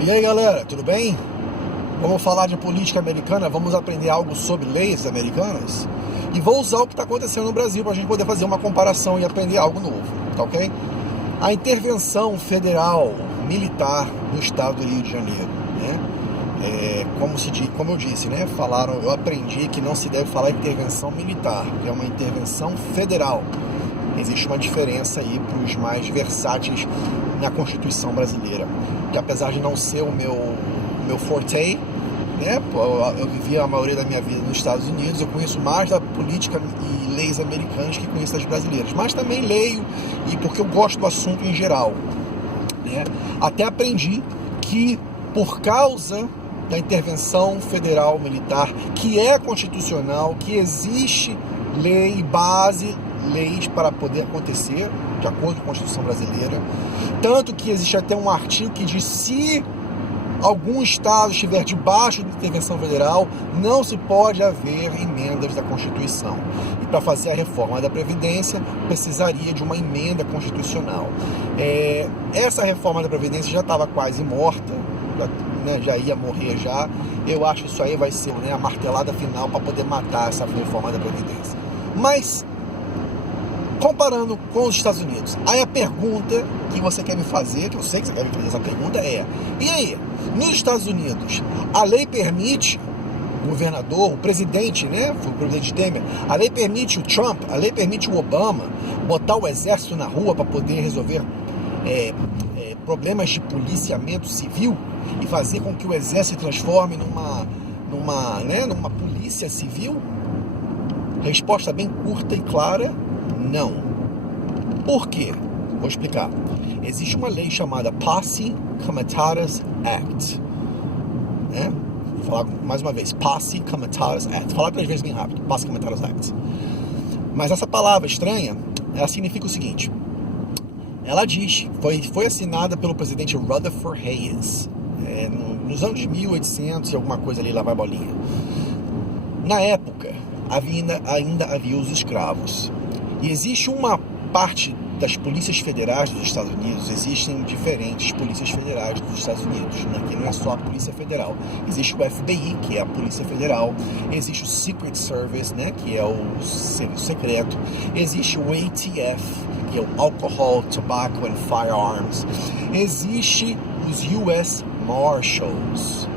E aí galera, tudo bem? Vamos falar de política americana, vamos aprender algo sobre leis americanas e vou usar o que está acontecendo no Brasil para a gente poder fazer uma comparação e aprender algo novo, tá ok? A intervenção federal militar no estado do Rio de Janeiro, né? Como eu disse, né? Eu aprendi que não se deve falar intervenção militar, que é uma intervenção federal. Existe uma diferença aí para os mais versáteis na Constituição brasileira, que apesar de não ser o meu forte, né? Eu vivi a maioria da minha vida nos Estados Unidos, eu conheço mais da política e leis americanas que conheço das brasileiras, mas também leio e porque eu gosto do assunto em geral, né? Até aprendi que por causa da intervenção federal militar, que é constitucional, que existe lei, leis para poder acontecer, de acordo com a Constituição brasileira, tanto que existe até um artigo que diz: se algum estado estiver debaixo de intervenção federal, não se pode haver emendas da Constituição. E para fazer a reforma da Previdência, precisaria de uma emenda constitucional. Essa reforma da Previdência já estava quase morta, já ia morrer já. Eu acho que isso aí vai ser, a martelada final para poder matar essa reforma da Previdência. Mas, comparando com os Estados Unidos, aí a pergunta que você quer me fazer, que eu sei que você quer me fazer essa pergunta e aí, nos Estados Unidos, a lei permite o governador, o presidente, foi o presidente Temer, a lei permite o Trump, a lei permite o Obama botar o exército na rua para poder resolver problemas de policiamento civil e fazer com que o exército se transforme numa polícia civil? Resposta bem curta e clara: não. Por quê? Vou explicar. Existe uma lei chamada Posse Comitatus Act. Vou falar mais uma vez. Posse Comitatus Act. Vou falar 3 vezes bem rápido. Posse Comitatus Act. Mas essa palavra estranha, ela significa o seguinte. Ela diz, foi assinada pelo presidente Rutherford Hayes, nos anos 1800 e alguma coisa ali, lá vai bolinha. Na época, ainda havia os escravos. E existe uma parte das polícias federais dos Estados Unidos, existem diferentes polícias federais dos Estados Unidos, que não é só a Polícia Federal. Existe o FBI, que é a Polícia Federal, existe o Secret Service, que é o Serviço Secreto, existe o ATF, que é o Alcohol, Tobacco and Firearms, existe os US Marshals.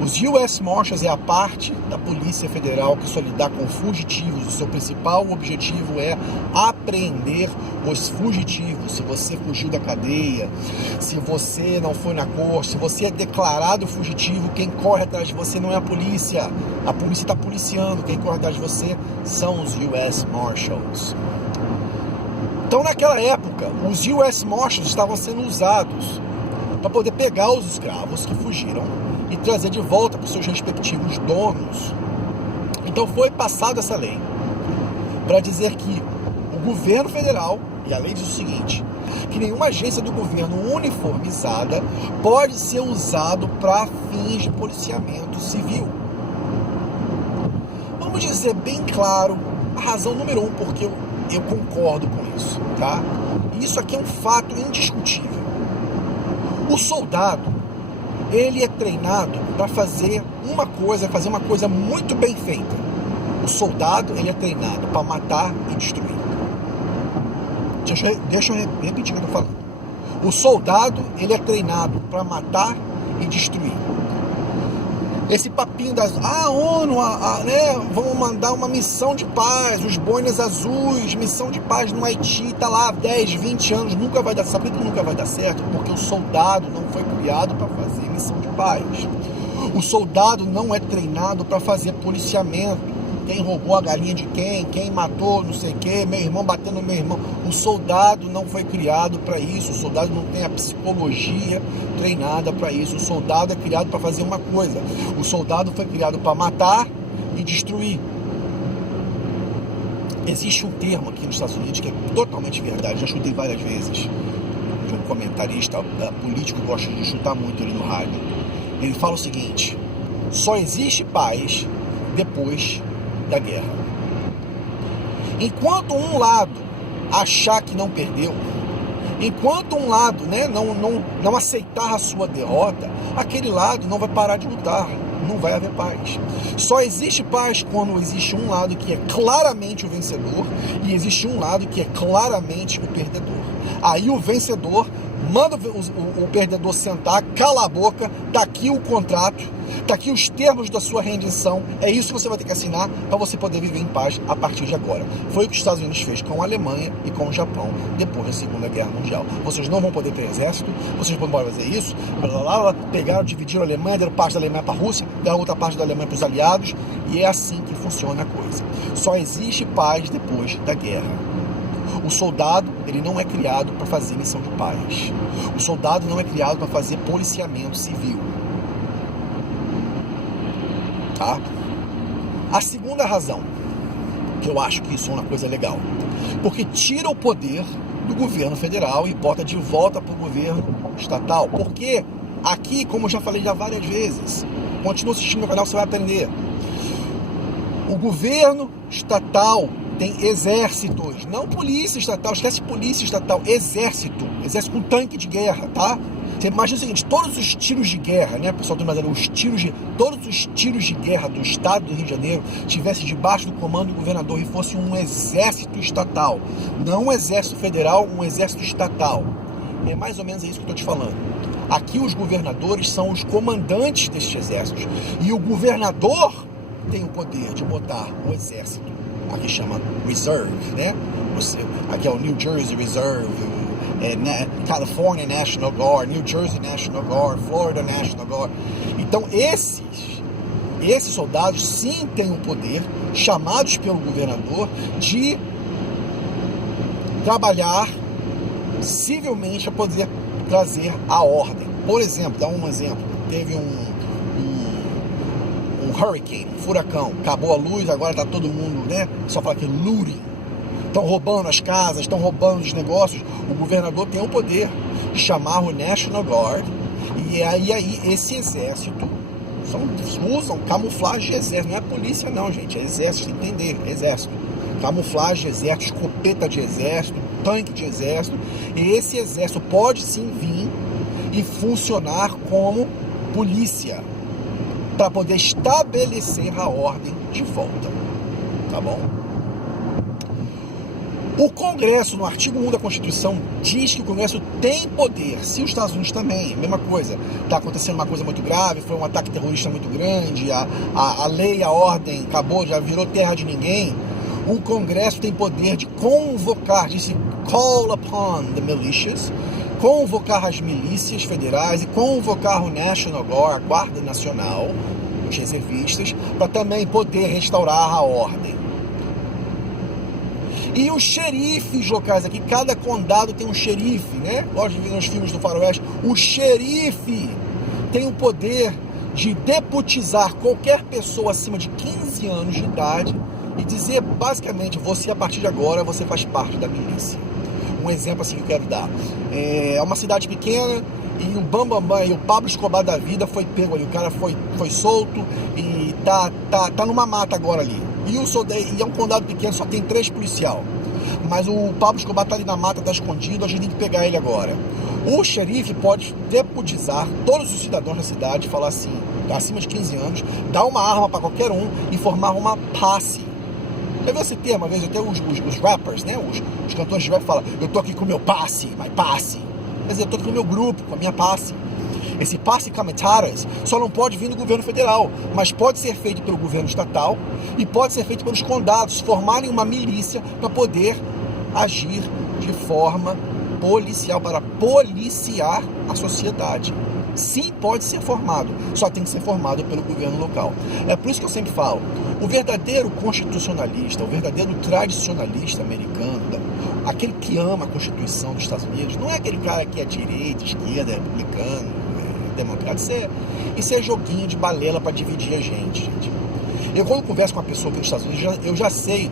Os US Marshals é a parte da Polícia Federal que só lidar com fugitivos. O seu principal objetivo é apreender os fugitivos. Se você fugiu da cadeia, se você não foi na corte, se você é declarado fugitivo, quem corre atrás de você não é a polícia está policiando. Quem corre atrás de você são os US Marshals. Então, naquela época, os US Marshals estavam sendo usados para poder pegar os escravos que fugiram e trazer de volta para os seus respectivos donos. Então foi passada essa lei para dizer que o governo federal, e a lei diz o seguinte, que nenhuma agência do governo uniformizada pode ser usado para fins de policiamento civil. Vamos dizer bem claro a razão número 1 porque eu concordo com isso, tá? Isso aqui é um fato indiscutível. O soldado, ele é treinado para fazer uma coisa muito bem feita. O soldado, ele é treinado para matar e destruir. Deixa eu repetir o que eu tô falando. O soldado, ele é treinado para matar e destruir. Esse papinho das... a ONU, vamos mandar uma missão de paz, os boinas azuis, missão de paz no Haiti, tá lá há 10, 20 anos, nunca vai dar, sabe que nunca vai dar certo? Porque o soldado não foi criado para fazer missão de paz. O soldado não é treinado para fazer policiamento. Quem roubou a galinha de quem matou, não sei o que, meu irmão batendo no meu irmão. O soldado não foi criado para isso, o soldado não tem a psicologia treinada para isso. O soldado é criado para fazer uma coisa. O soldado foi criado para matar e destruir. Existe um termo aqui nos Estados Unidos que é totalmente verdade, já chutei várias vezes, de um comentarista político que gosta de chutar muito ali no rádio. Ele fala o seguinte: só existe paz depois da guerra. Enquanto um lado achar que não perdeu, Enquanto um lado, né, não aceitar a sua derrota, aquele lado não vai parar de lutar, não vai haver paz. Só existe paz quando existe um lado que é claramente o vencedor e existe um lado que é claramente o perdedor. Aí o vencedor manda o perdedor sentar, cala a boca, tá aqui o contrato, tá aqui os termos da sua rendição, é isso que você vai ter que assinar para você poder viver em paz a partir de agora. Foi o que os Estados Unidos fez com a Alemanha e com o Japão depois da Segunda Guerra Mundial. Vocês não vão poder ter exército, vocês não podem fazer isso, pegaram, dividiram a Alemanha, deram parte da Alemanha para a Rússia, deram outra parte da Alemanha para os aliados, e é assim que funciona a coisa. Só existe paz depois da guerra. O soldado, ele não é criado para fazer missão de paz. O soldado não é criado para fazer policiamento civil. Tá? A segunda razão, que eu acho que isso é uma coisa legal, porque tira o poder do governo federal e bota de volta para o governo estatal. Porque aqui, como eu já falei já várias vezes, continua assistindo meu canal, você vai aprender. O governo estatal tem exércitos, não polícia estatal, esquece polícia estatal, exército com tanque de guerra, tá? Você imagina o seguinte, todos os tiros de guerra, né, pessoal do Brasil, todos os tiros de guerra do estado do Rio de Janeiro estivesse debaixo do comando do governador e fosse um exército estatal, não um exército federal, um exército estatal. É mais ou menos isso que eu estou te falando. Aqui os governadores são os comandantes desses exércitos e o governador tem o poder de botar o exército, aqui chama Reserve, né? Aqui é o New Jersey Reserve, California National Guard, New Jersey National Guard, Florida National Guard. Então esses soldados sim têm o poder, chamados pelo governador, de trabalhar civilmente a poder trazer a ordem. Por exemplo, dá um exemplo, teve um hurricane, um furacão, acabou a luz, agora tá todo mundo, né, só fala que looting, estão roubando as casas, estão roubando os negócios. O governador tem o poder de chamar o National Guard e aí esse exército usam camuflagem de exército, não é polícia não, gente, é exército, entender, exército, camuflagem de exército, escopeta de exército, tanque de exército, e esse exército pode sim vir e funcionar como polícia para poder estabelecer a ordem de volta, tá bom? O Congresso, no artigo 1 da Constituição, diz que o Congresso tem poder, se os Estados Unidos também, mesma coisa, está acontecendo uma coisa muito grave, foi um ataque terrorista muito grande, a lei, a ordem acabou, já virou terra de ninguém, o Congresso tem poder de convocar, de se call upon the militias, convocar as milícias federais e convocar o National Guard, a Guarda Nacional, os reservistas, para também poder restaurar a ordem. E os xerifes locais aqui, cada condado tem um xerife, né? Gosto de ver nos filmes do faroeste. O xerife tem o poder de deputizar qualquer pessoa acima de 15 anos de idade e dizer, basicamente, você, a partir de agora, você faz parte da milícia. Um exemplo assim que eu quero dar. É uma cidade pequena e o Bambambam e o Pablo Escobar da vida foi pego ali. O cara foi solto e tá numa mata agora ali. E é um condado pequeno, só tem 3 policial. Mas o Pablo Escobar tá ali na mata, tá escondido, a gente tem que pegar ele agora. O xerife pode deputizar todos os cidadãos da cidade, falar assim, acima de 15 anos, dar uma arma para qualquer um e formar uma passe. Eu vi esse termo, às vezes até os rappers, né? Os cantores de rap falam, eu tô aqui com o meu passe, my passe. Quer dizer, eu tô aqui com o meu grupo, com a minha passe. Esse passe cametaras só não pode vir do governo federal, mas pode ser feito pelo governo estatal e pode ser feito pelos condados, formarem uma milícia para poder agir de forma policial, para policiar a sociedade. Sim, pode ser formado, só tem que ser formado pelo governo local. É por isso que eu sempre falo, o verdadeiro constitucionalista, o verdadeiro tradicionalista americano, aquele que ama a Constituição dos Estados Unidos, não é aquele cara que é direita, esquerda, republicano, democrata. Isso é joguinho de balela para dividir a gente. Eu, quando converso com uma pessoa aqui nos Estados Unidos, eu já sei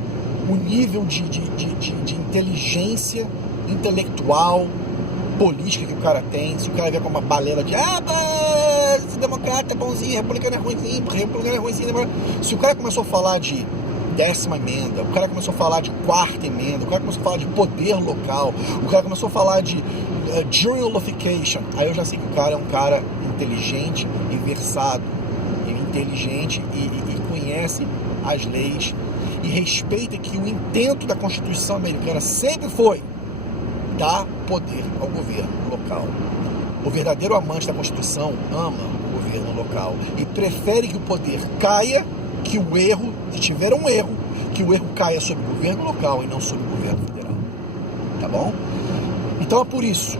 o nível de inteligência intelectual, política que o cara tem. Se o cara vier com uma balela de esse democrata é bonzinho, republicano é ruimzinho, republicano é ruimzinho. Se o cara começou a falar de 10ª emenda, o cara começou a falar de 4ª emenda, o cara começou a falar de poder local, o cara começou a falar de jury nullification. Aí eu já sei que o cara é um cara inteligente e versado, inteligente e conhece as leis e respeita que o intento da Constituição americana sempre foi dar poder ao governo local. O verdadeiro amante da Constituição ama o governo local e prefere que o poder caia, que o erro, se tiver um erro, que o erro caia sobre o governo local e não sobre o governo federal. Tá bom? Então é por isso,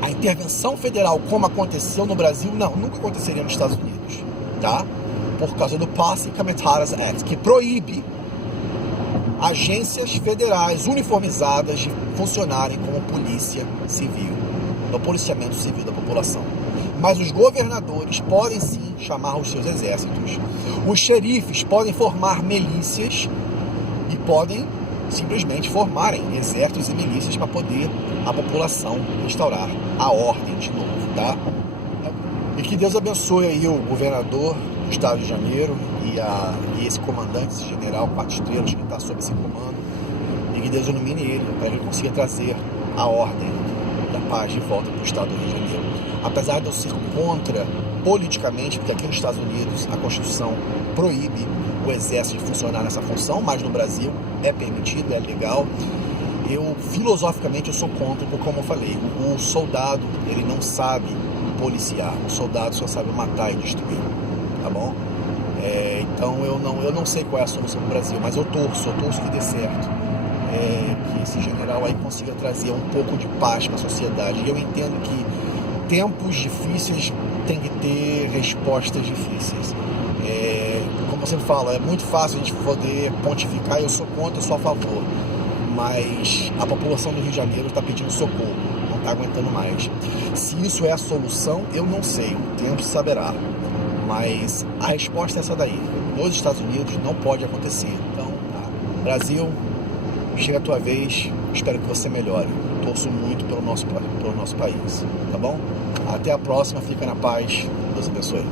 a intervenção federal, como aconteceu no Brasil, nunca aconteceria nos Estados Unidos, tá? Por causa do Posse Comitatus Act, que proíbe agências federais uniformizadas de funcionarem como polícia civil, no policiamento civil da população. Mas os governadores podem sim chamar os seus exércitos, os xerifes podem formar milícias e podem simplesmente formarem exércitos e milícias para poder a população restaurar a ordem de novo, tá? E que Deus abençoe aí o governador do estado de Janeiro e esse comandante, esse general 4 estrelas que está sob esse comando, e que Deus ilumine ele para que ele consiga trazer a ordem da paz de volta para o estado do Rio de Janeiro. Apesar de eu ser contra politicamente, porque aqui nos Estados Unidos a Constituição proíbe o exército de funcionar nessa função, mas no Brasil é permitido, é legal. Eu, filosoficamente, eu sou contra, porque como eu falei, o soldado, ele não sabe policiar, o soldado só sabe matar e destruir, tá bom? Então eu não sei qual é a solução do Brasil, mas eu torço que dê certo, que esse general aí consiga trazer um pouco de paz para a sociedade. E eu entendo que tempos difíceis tem que ter respostas difíceis. Como eu sempre falo, é muito fácil a gente poder pontificar, eu sou contra, eu sou a favor, mas a população do Rio de Janeiro está pedindo socorro, não está aguentando mais. Se isso é a solução, eu não sei, o tempo saberá, mas a resposta é essa daí. Nos Estados Unidos não pode acontecer. Então, Brasil, chega a tua vez, espero que você melhore. Torço muito pelo nosso país, tá bom? Até a próxima, fica na paz, Deus abençoe.